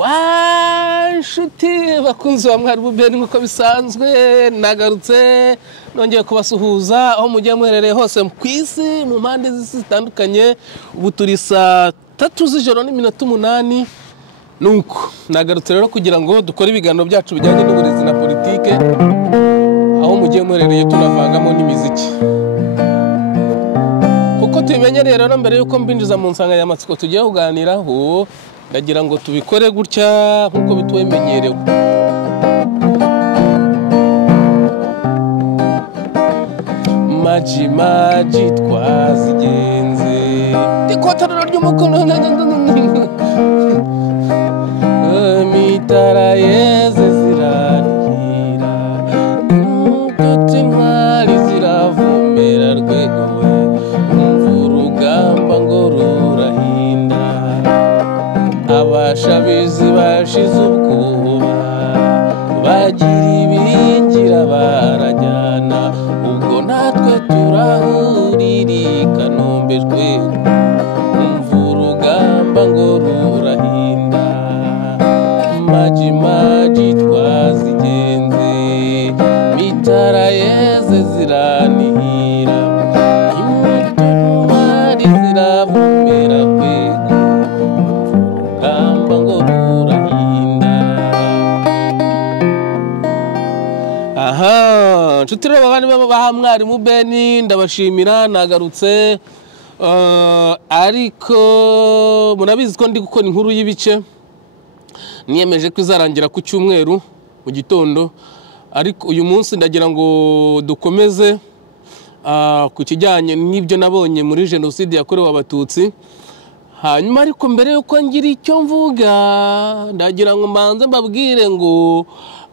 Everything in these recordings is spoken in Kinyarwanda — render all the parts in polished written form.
Wanshuti bakunzi wa Mwarimu Ben nkuko bisanzwe nagarutse nongeye kubasuhuza aho mujye muherereye hose kwisi mu mpande zitandukanye. Ubu turi saa 3 z'ijoro n'iminota 8 nuko nagarutse rero kugira ngo dukore ibiganiro byacu bijyanye n'uburezi na politike aho mujye muherereye tunavangamo n'imiziki kuko tubimenyereye rero mbere yuko mbinjiza mu nsanganyamatsiko tugiye kuganiraho ndagira ngo tubikore gutya nkuko bitwemenyerewe. Maji twazigenze dikotaniro ry'umukono mitara yeze zirarira tuti ntwari ziravumera rwegowe urugamba ngo rurahinda abashabizi bashize ubwoba bagira ibingira barajyana ubwo natwe turahurira Kanombejwe umva urugamba ngo rurahinda. Maji twazigenze mitara yeze ziranihira imutwari ziravumera kwego urugamba ngo rurahinda. Aha nshuti rero bavandi baba Mwarimu Ben ndabashimira nagarutse ariko murabizi ko ndi gukora inkuru y'ibice niyemeje ko izarangira ku cyumweru mu gitondo, ariko uyu munsi ndagira ngo dukomeze ku kijyanye n'ibyo nabonye muri jenoside yakorewe abatutsi. Hanyuma ariko mbere yuko ngira icyo mvuga ndagira ngo mbanze mbabwire ngo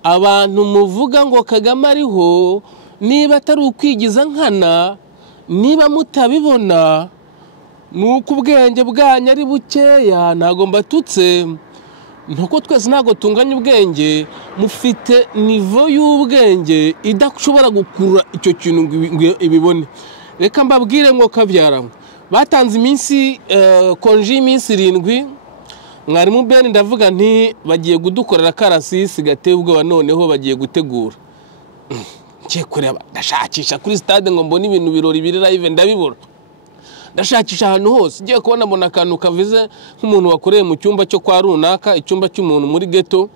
abantu muvuga ngo Kagame ariho niba atari ukwigiza nkana, niba mutabibona nuko ubwenge bwanyu ari bukeya ntago mbatutse, nuko twese ntago tunganya ubwenge, mufite nivo y'ubwenge idashobora gukurura icyo kintu ngo ibibone. Reka mbabwire ngo kabyara batanze iminsi konji iminsi 7 Mwarimu Ben ndavuga nti bagiye kudukorera karasisi gateye ubwoba, noneho bagiye gutegura ngiye kureba ndashakisha kuri stade ngo mbone ibintu birori biri live ndabibura, ndashakisha ahantu hose ngiye kubona mbona akantu kavize nk'umuntu wakoreye mu cyumba cyo kwa runaka, icyumba cy'umuntu muri ghetto,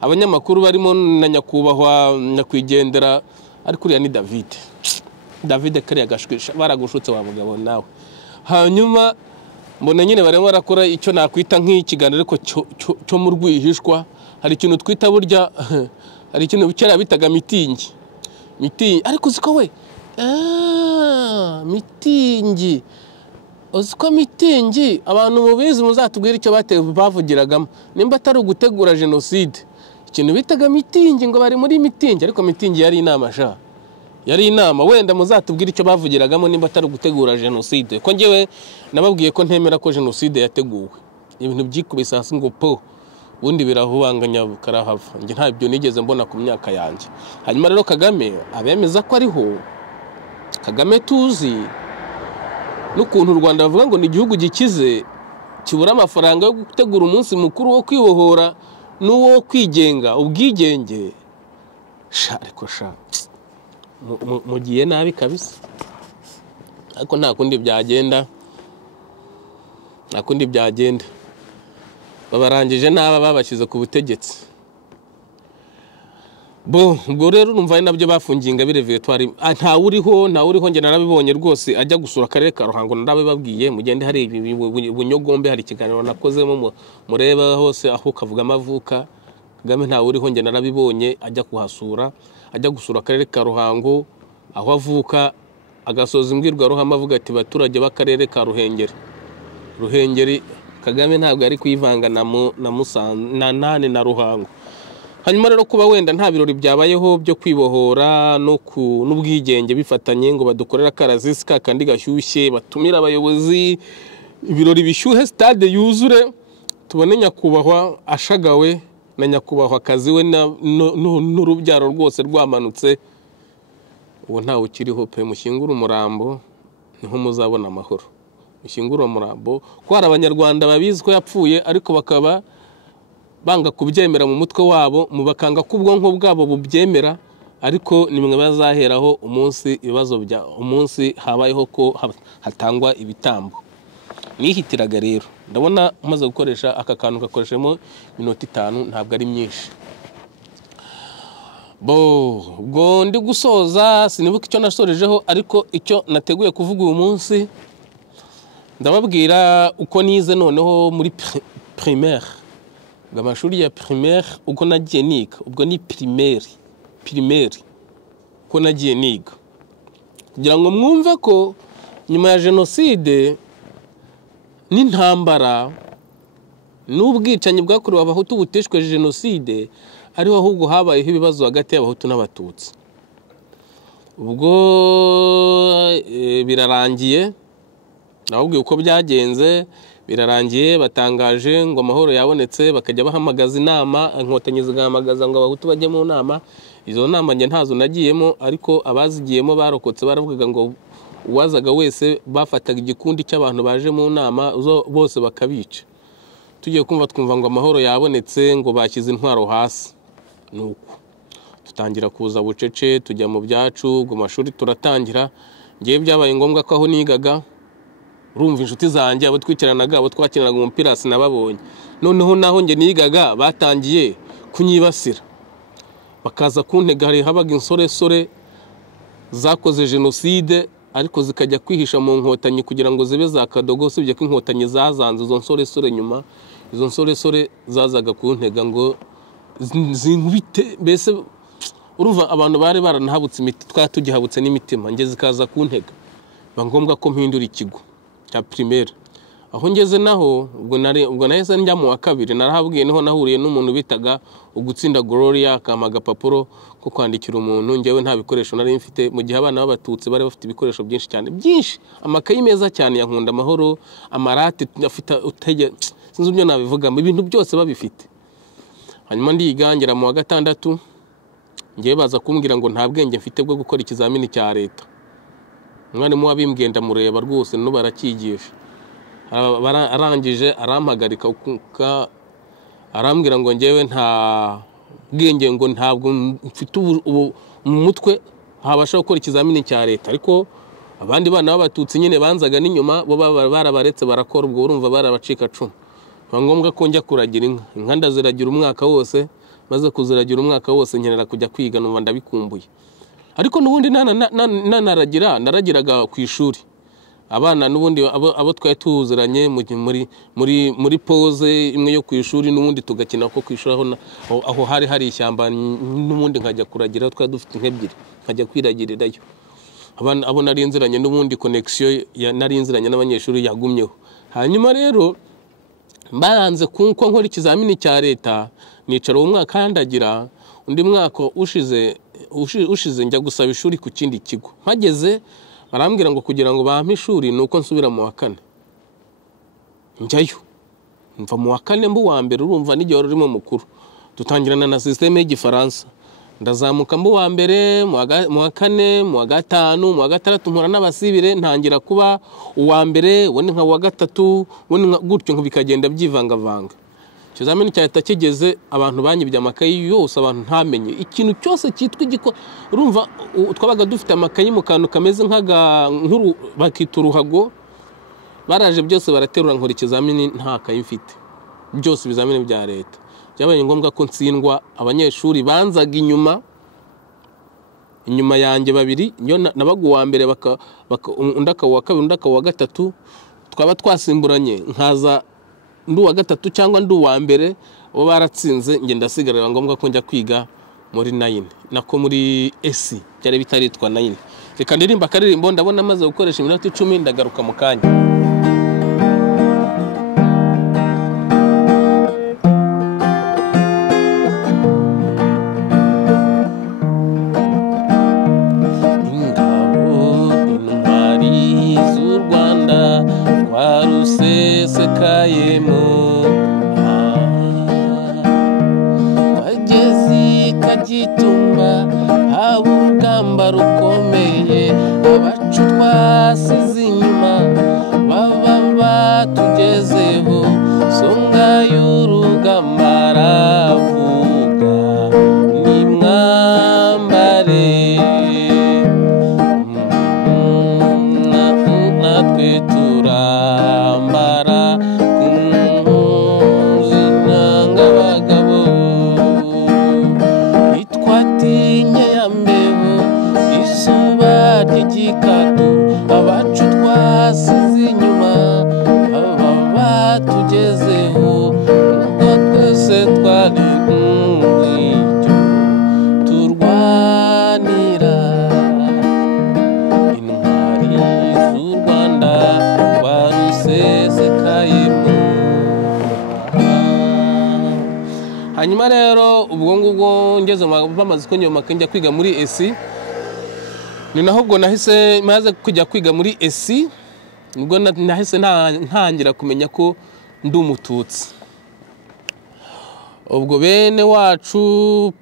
abanyamakuru barimo na nyakubahwa nyakwigendera ariko uriya ni David kariya gashwisha baragushutse wa mugabo nawe. Hanyuma mbona nyine barimo barakora icyo nakwita nk'ikiganiro ariko cyo mu rwihishwa. Hari ikintu twita burya hari ikintu cyera bitaga mitingi ariko uziko we mitingi uziko mitingi abantu mubizi muzatubwira icyo bavugiragamo nimba atari ugutegura jenoside. Ikintu bitaga mitingi ngo bari muri mitingi, ariko mitingi yari inama yari inama, wenda muzatubwira icyo bavugiragamo nimba atari gutegura jenoside. Ko ngewe nababwiye ko ntemera ko jenoside yateguwe, ibintu byikubise hasi ngo po bundi birahubanganya karahava. Nge ntabyo nigeze mbona ku myaka yanjye. Hanyuma rero Kagame abemeza ko ariho, Kagame tuzi n'ukuntu u Rwanda bavuga ngo ni igihugu gikize kibura amafaranga yo gutegura umunsi mukuru wo kwibohora n'uwo kwigenga ubwigenge. Ariko mugiye nabi kabisa, ariko nta kundi byagenda babarangije n'aba babashyize ku butegetsi. Ubwo rero numva ari nabyo bafungiye Ingabire Victoire. Nta uriho nge narabibonye rwose ajya gusura akarere ka Ruhango, ndabibabwiye mugende hari Bunyogombe hari ikiganiro nakozemo mureba hose aho kavuga amavuka. Kagame nta uriho nge narabibonye ajya kuhasura, ajya gusura akarere ka Ruhango aho avuka, agasoza imbwirwaruhame avuga ati baturage b'akarere ka Ruhengeri. Kagame ntabwo ari kwivanga na Musanze na Ruhango. Hanyuma rero kuba wenda nta birori byabayeho byo kwibohora n'ubwigenge bifatanye ngo badukorera karasisi kandi gashyushye batumira abayobozi, ibirori bishyuhe stade yuzure, tubone nyakubahwa ashagawe na nyakubahwa kazi we n'urubyaro rwose rwamanutse, uwo ntawe ukiriho pe. Mushyingura umurambo niho muzabona amahoro. Mushyingura umurambo ko hari abanyarwanda babizi ko yapfuye ariko bakaba banga kubyemera mu mutwe wabo, mu bakanga ko ubwonko bwabo bubyemera, ariko nimwe bazaheraho umunsi ibibazo bya umunsi habayeho ko hatangwa ibitambo. Nihitiraga rero, ndabona umaze gukoresha aka kantu gakoreshemo minota 5 ntabwo ari myinshi. Ubwo ndi gusoza sinibuka icyo nasorejeho, ariko icyo nateguye kuvuga uyu munsi ndababwira uko nize noneho muri primaire. Amashuri ya primaire uko nagiye niga, ubwo ni primaire uko nagiye niga, kugira ngo mwumve ko nyuma ya jenoside n'intambara n'ubwicanyi bwakorewe abahutu buteshwe jenoside, ariho ahubwo habayeho ibibazo hagati y'abahutu n'abatutsi. Ubwo birarangiye, nababwiye uko byagenze, birarangiye batangaje ngo amahoro yabonetse, bakajya bahamagaza inama, inkotanyi zigahamagaza ngo abahutu bajye mu nama. Izo nama nge ntazo nagiyemo, ariko abazigiyemo barokotse baravugaga ngo uwazaga wese bafataga igikundi cy'abantu baje mu nama bose bakabica. Tugiye kumva twumva ngo amahoro yabonetse, ngo bashyize intwaro hasi. Nuko tutangira kuza bucece, tujya mu byacu, ngo mashuri turatangira. Ngiye byabaye ngombwa ko aho nigaga, urumva inshuti zanjye abo twikiranaga, abo twakiniraga umupira sinababonye. Noneho naho nge nigaga batangiye kunyibasira, bakaza kuntega. Hari habaga insoresore zakoze jenoside, ariko zikajya kwihisha mu nkotanyi kugira ngo zibe za kadogo, usibye ko inkotanyi zazanze izo nsoresore nyuma. Izo nsoresore zazaga kuntega ngo zinkubite, mbese urumva abantu bari baranahabutse imiti, twatugihabutse n'imitima, nge zikaza kuntega. Bangombwa ko mpindura ikigo cya primaire. Aho ngeze naho ubwo nahise njya mu wa kabiri, narahabwiye niho nahuriye n'umuntu bitaga Ugutsinda Gloria, akama agapapuro ko kwandikira umuntu. Ngewe nta bikoresho nari mfite, mu gihe abana b'abatutsi bari bafite ibikoresho byinshi cyane, byinshi, amakayi meza cyane ya Nkunda Amahoro, amarate afite utege, sinzi ibyo nabivuga, ibintu byose babifite. Hanyuma ndigangira mu wa gatandatu, ngewe baza kumbwira ngo nta bwenge mfite bwo gukora ikizamini cya leta. Umwarimu wabimbwiye ndamureba rwose, no barakigisha. Arangije arampagarika, arambwira ngo ngewe nta bwenge, ngo ntabwo mfite mu mutwe habasha gukora ikizamini cya leta. Ariko abandi bana b'abatutsi nyine banzaga n'inyuma, bo barabaretse barakora. Ubwo urumva barabacika cumu. Ngombwa ko njya kuragira inka ndaziragira umwaka wose, maze kuziragira umwaka wose nkenera kujya kwiga, numva ndabikumbuye. Ariko nubundi naragiraga ku ishuri. Abana nubundi abo twari tuziranye muri pause imwe yo ku ishuri, nubundi tugakina ko ku ishuri aho hari ishyamba, nubundi nkajya kuragira, twari dufite inkebyiri, nkajya kwiragirirayo. Abo nari nziranye nubundi connection nari nziranye n'abanyeshuri yagumyeho. Hanyuma rero baranze kuko nkora ikizamini cya leta, nicara umwaka kandagira. Undi mwaka ushize njya gusaba ishuri ku kindi kigo. Mpageze barambwira ngo kugira ngo bampe ishuri nuko nsubira mu wa 4. Njyayo mva mu wa 4 mbu wa mbere, urumva n'igihe rurimo mukuru. Dutangirana na systeme y'Igifaransa, ndazamuka mbu wa mbere, mu wa 4, mu wa 5, mu wa 6 mpura n'abasibire, ntangira kuba uwa mbere, wone nka wa 3, wone gutyo ngo bikagenda byivangavanga. Ikizamini cya leta kigeze, abantu banyibye amakayi yose, abantu ntamenye ikintu cyose cyitwa igiko. Urumva twabaga dufite amakayi mu kantu kameze nk'uru bakita uruhago. Baraje byose baraterura, nkora ikizamini nta kayi mfite, byose ibizamini bya leta. Byabaye ngombwa ko ntsindwa. Abanyeshuri banzaga inyuma yanjye babiri, nyo nabaga uwa mbere, undi akaba uwa kabiri, undi akaba uwa gatatu. Twaba twasimburanye, nkaza ndi uwa gatatu cyangwa ndi uwa mbere, bo baratsinze, nge ndasigarira. Ngombwa ko njya kwiga muri 9 nako muri esi, byari bitaritwa 9. Reka ndirimba akaririmbo, ndabona maze gukoresha iminota 10, ndagaruka mu kanya. Wagezi kagitumba, urugamba rukomeye, abacu twasize inyuma baba batugezeho, songa y'urugamba hanyuma rero ubwo ngubwo ngeze bamaze ko nyuma njya kwiga muri ESI, ni naho ubwo nahise maze kujya kwiga muri ESI, nibwo nahise ntangira kumenya ko ndi umututsi. Ubwo bene wacu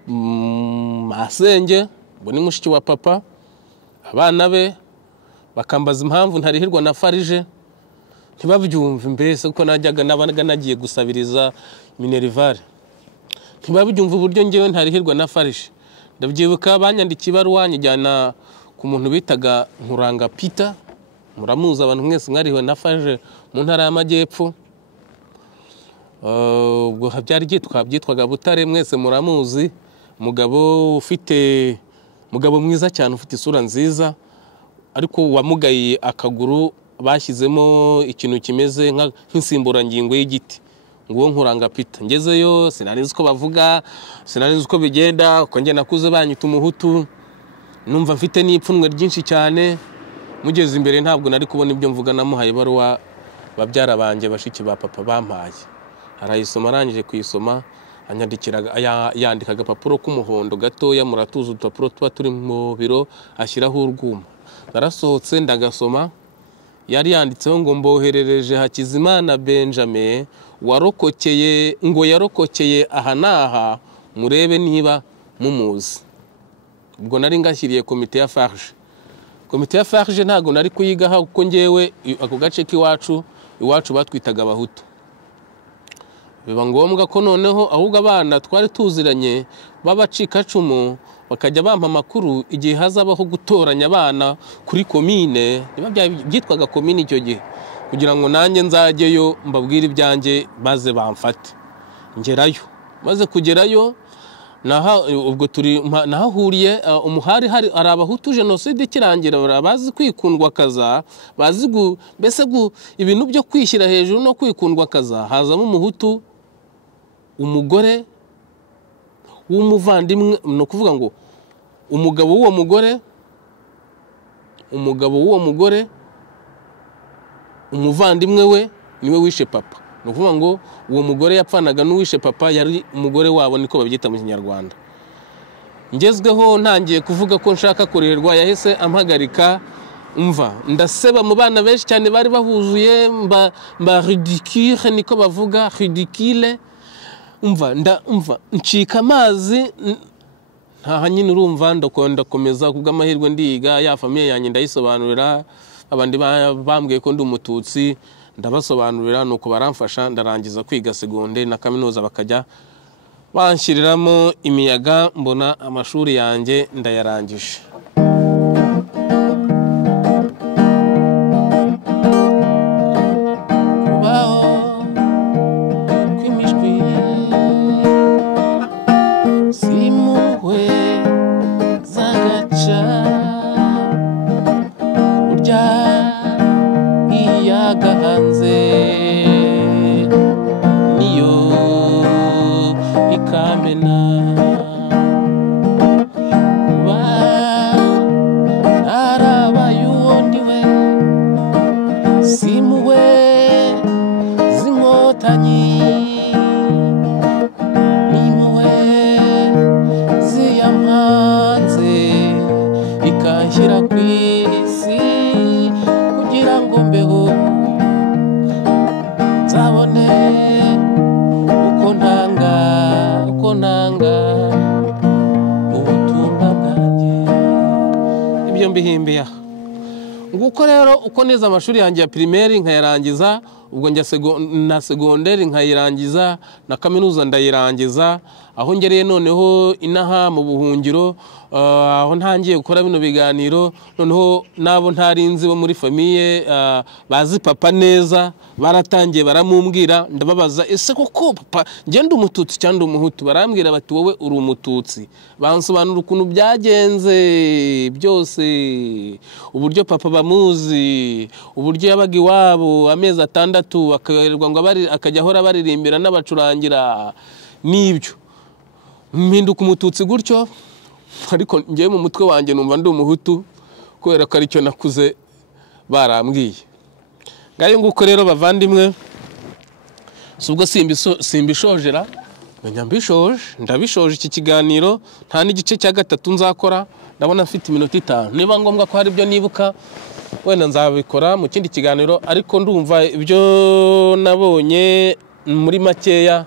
Masenge, ubwo ni mushiki wa papa, abana be bakambaza impamvu ntarihirwa na farije, ntibabyumve mbese kuko najyaga nabaga nagiye gusabiriza Minerivare, ntibabyumve uburyo ngewe ntarihirwa na farije. Ndabyibuka banyandikiye ibaruwa nyijyana ku muntu bitaga Nkuranga Peter, muramuzi abantu mwese mwariwe na farije mu ntara y'Amajyepfo. Ubwo byitwaga Butare, mwese muramuzi, mugabo mwiza cyane, ufite isura nziza, ariko wamugaye akaguru bashyizemo ikintu kimeze nk'insimburangingo y'igiti, ngo Nkuranga Peter. Ngezeyo sinarizi uko bavuga, sinarizi uko bigenda, uko njye nakuze banyita umuhutu, numva mfite n'ipfunwe ryinshi cyane. Mugeze imbere ntabwo nari kubona ibyo mvuga, namuhaye ibaruwa babyara banje bashiki ba papa bampaye, arayisoma, arangije kuyisoma yandika agapapuro k'umuhondo gatoya, muratuza udupapuro tuba turi mu biro, ashyiraho urwuma. Narasohotse ndagasoma, yari yanditseho ngo mboherereje Hakizimana Benjamin yarokokeye aha n'aha, murebe niba mumuzi. Ubwo nari ngashyiriye komite ya FARG. Komite ya FARG ntago nari kuyigaha kuko ngewe ako gace k'iwacu batwitaga Abahutu. Biba ngombwa ko noneho ahubwo abana twari tuziranye b'abacikacumu bakajya bampa amakuru igihe hazabaho gutoranya abana kuri komine, byitwaga komine icyo gihe, kugira ngo nanjye nzajyeyo mbabwire ibyanjye maze bamfate. Ngerayo, maze kugerayo ubwo nahahuriye hari Abahutu Jenoside ikirangira, bazi kwikundwa kaza, bazi mbese ibintu byo kwishyira hejuru no kwikundwa kaza. Hazamo umuhutu, umugore w'umuvandimwe, no kuvuga ngo umugabo w'uwo mugore umuvandimwe we niwe wishe papa. No kuvuga ngo uwo mugore yapfanaga n'uwishe papa yari umugore wabo, niko babyita mu Kinyarwanda. Ngezweho ntangiye kuvuga ko nshaka kurerwa, yahise ampagarika, umva ndaseba mu bana benshi cyane bari bahuzuye, mba ridicule, niko bavuga, ridicule. Umva ncika amazi, ntaha nyine urumva ndakomeza kubw'amahirwe ndiga, ya famiye yanjye ndayisobanurira, abandi bambwiye ko ndi umututsi ndabasobanurira, nuko baramfasha ndarangiza kwiga segonde na kaminuza, bakajya banshyiriramo imiyaga, mbona amashuri yanjye ndayarangije. Nguko rero uko neza amashuri yanjye ya primaire nkayarangiza, ubwo njya na secondaire nkayirangiza, na kaminuza ndayirangiza. Aho ngereye noneho inaha mu buhungiro, aho ntangiye gukora bino biganiro, noneho nabo ntarinzi bo muri famille bazi papa neza, baratangiye baramumbwira, ndababaza ese koko papa ngende umututsi cyangwa umuhutu? Barambwira bati wowe uri umututsi. Bansobanura ukuntu byagenze byose, uburyo papa bamuzi, uburyo yabaga iwabo amezi 6 akagerwa ngo akajya ahora baririmbira n'abacurangira n'ibyo. Mpinduka umututsi gutyo, ariko ngiye mu mutwe wanjye numva ndi umuhutu kubera ko aricyo nakuze barambwiye. Ngayo nguko rero bavandimwe, subwo simbishojera, ndabishoje iki kiganiro, nta n'igice cya gatatu nzakora, ndabona mfite iminota 5. Niba ngombwa ko hari ibyo nibuka wenda nzabikora mu kindi kiganiro, ariko ndumva ibyo nabonye muri makeya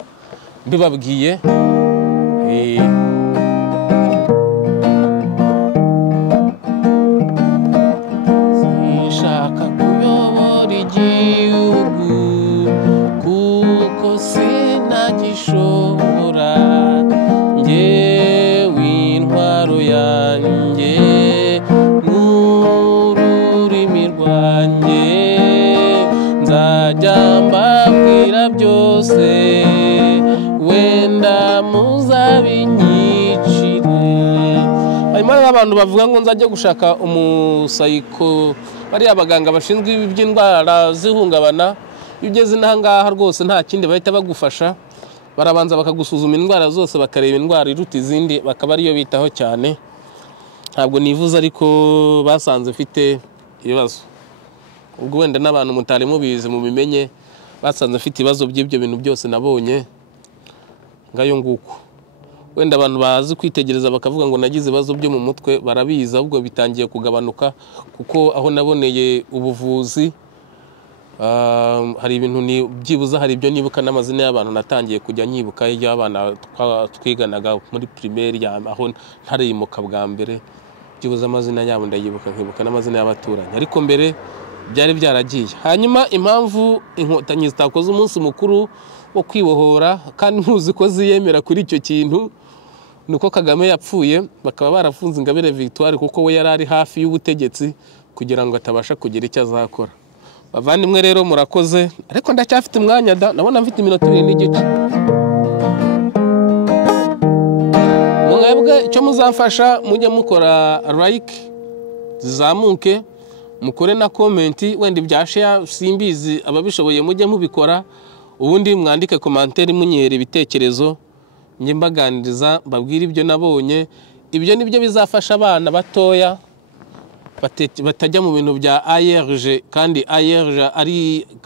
mbibabwiye. Sinshaka kuyobora igihugu kuko sinagishobora, njyewe intwaro yanjye n'ururimi rwanjye, nzajya mbabwira byose wenda muzabinyicire. Hanyuma abantu bavuga ngo nzajya gushaka umusayiko, bariya abaganga bashinzwe iby'indwara zihungabana, iyo ugeze n'ahangaha rwose nta kindi bahita bagufasha, barabanza bakagusuzuma indwara zose bakareba indwara iruta izindi, bakaba ariyo bitaho cyane. Ntabwo nivuze ariko basanze mfite ibibazo, ubwo wenda n'abantu mutari mubizi mubimenye, basanze mfite ibibazo by'ibyo bintu byose nabonye ngayo nguko. Wenda abantu bazi kwitegereza bakavuga ngo nagize ibibazo byo mu mutwe, barabiza ahubwo bitangiye kugabanuka, kuko aho naboneye ubuvuzi hari ibintu byibuza, hari ibyo nibuka n'amazina y'abantu natangiye kujya nyibuka y'abana twiganaga muri primaire, aho ntarimuka bwa mbere, byibuza amazina yabo ndayibuka, nkibuka n'amazina y'abaturanyi, ariko mbere byari byaragiye. Hanyuma impamvu inkotanyi zitakoze umunsi mukuru wo kwibohora kandi ntuzi ko ziyemera kuri icyo kintu, nuko Kagame yapfuye, bakaba barafunze Ingabire Victoire kuko we yari ari hafi y'ubutegetsi kugira ngo atabasha kugira icyo azakora. Bavandimwe rero murakoze, ariko ndacyafite umwanya da, nabona mfite iminota 2 n'igice. Mwebwe icyo muzamfasha mujye mukora like zizamuke, mukore na comment, wenda ibya share simbizi, ababishoboye mujye mubikora, ubundi mwandike commentaire munyere ibitekerezo, njye mbaganiriza mbabwira ibyo nabonye. Ibyo nibyo bizafasha abana batoya batajya mu bintu bya ARG, kandi ARG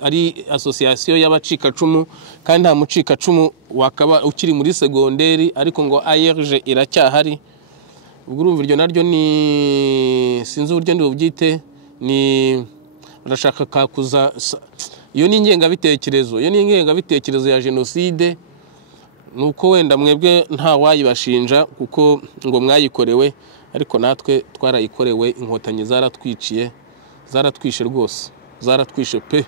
ari association y'abacikacumu, kandi nta mucikacumu wakaba ukiri muri segonderi, ariko ngo ARG iracyahari. Ubwo urumva iryo naryo ni sinzi uburyo ndi bubyite, ni urashaka kakuza, iyo ni ingengabitekerezo, iyo ni ingengabitekerezo ya jenoside, nuko wenda mwebwe nta wayibashinja kuko ngo mwayikorewe, ariko natwe twarayikorewe. Inkotanyi zaratwiciye, zaratwishe rwose, zaratwishe pe.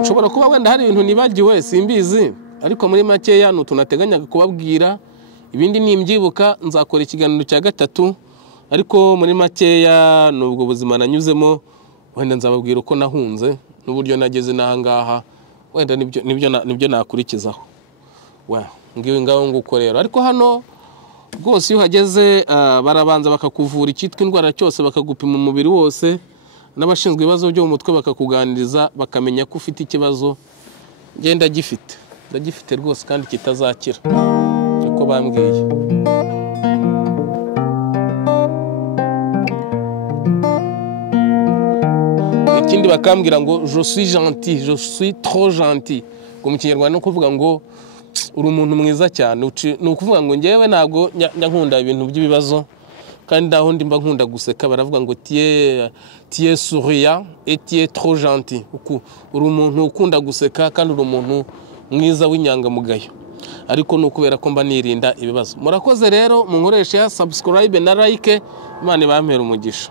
Nshobora kuba wenda hari ibintu nibagiwe simbizi, ariko muri makeya tunateganyaga kubabwira, ibindi nimbyibuka nzakora ikiganiro cya gatatu, ariko muri makeya nubwo buzima nanyuzemo, wenda nzababwira uko nahunze n'uburyo nageze n'ahangaha, wenda nibyo nakurikizaho. Ngiwe ngaho nguko rero, ariko hano rwose iyo uhageze barabanza bakakuvura icyitwa indwara cyose, bakagupima umubiri wose, n'abashinzwe ibibazo byo mu mutwe bakakuganiriza, bakamenya ko ufite ikibazo. Ngenda ndagifite rwose kandi kitazakira, niko bambwiye. Ikindi bakambwira ngo je suis gentil, je suis trop gentil, ngo mu Kinyarwanda no kuvuga ngo uri umuntu mwiza cyane. Ni ukuvuga ngo njyewe ntabwo nkunda ibintu by'ibibazo, kandi ndaho ndimba nkunda guseka. Baravuga ngo tu es souriant et tu es trop gentil, uri umuntu ukunda guseka kandi uri umuntu mwiza w'inyangamugayo, ariko ni ukubera ko mba nirinda ibibazo. Murakoze rero, munkoreshe subscribe na like, Imana ibampere umugisha.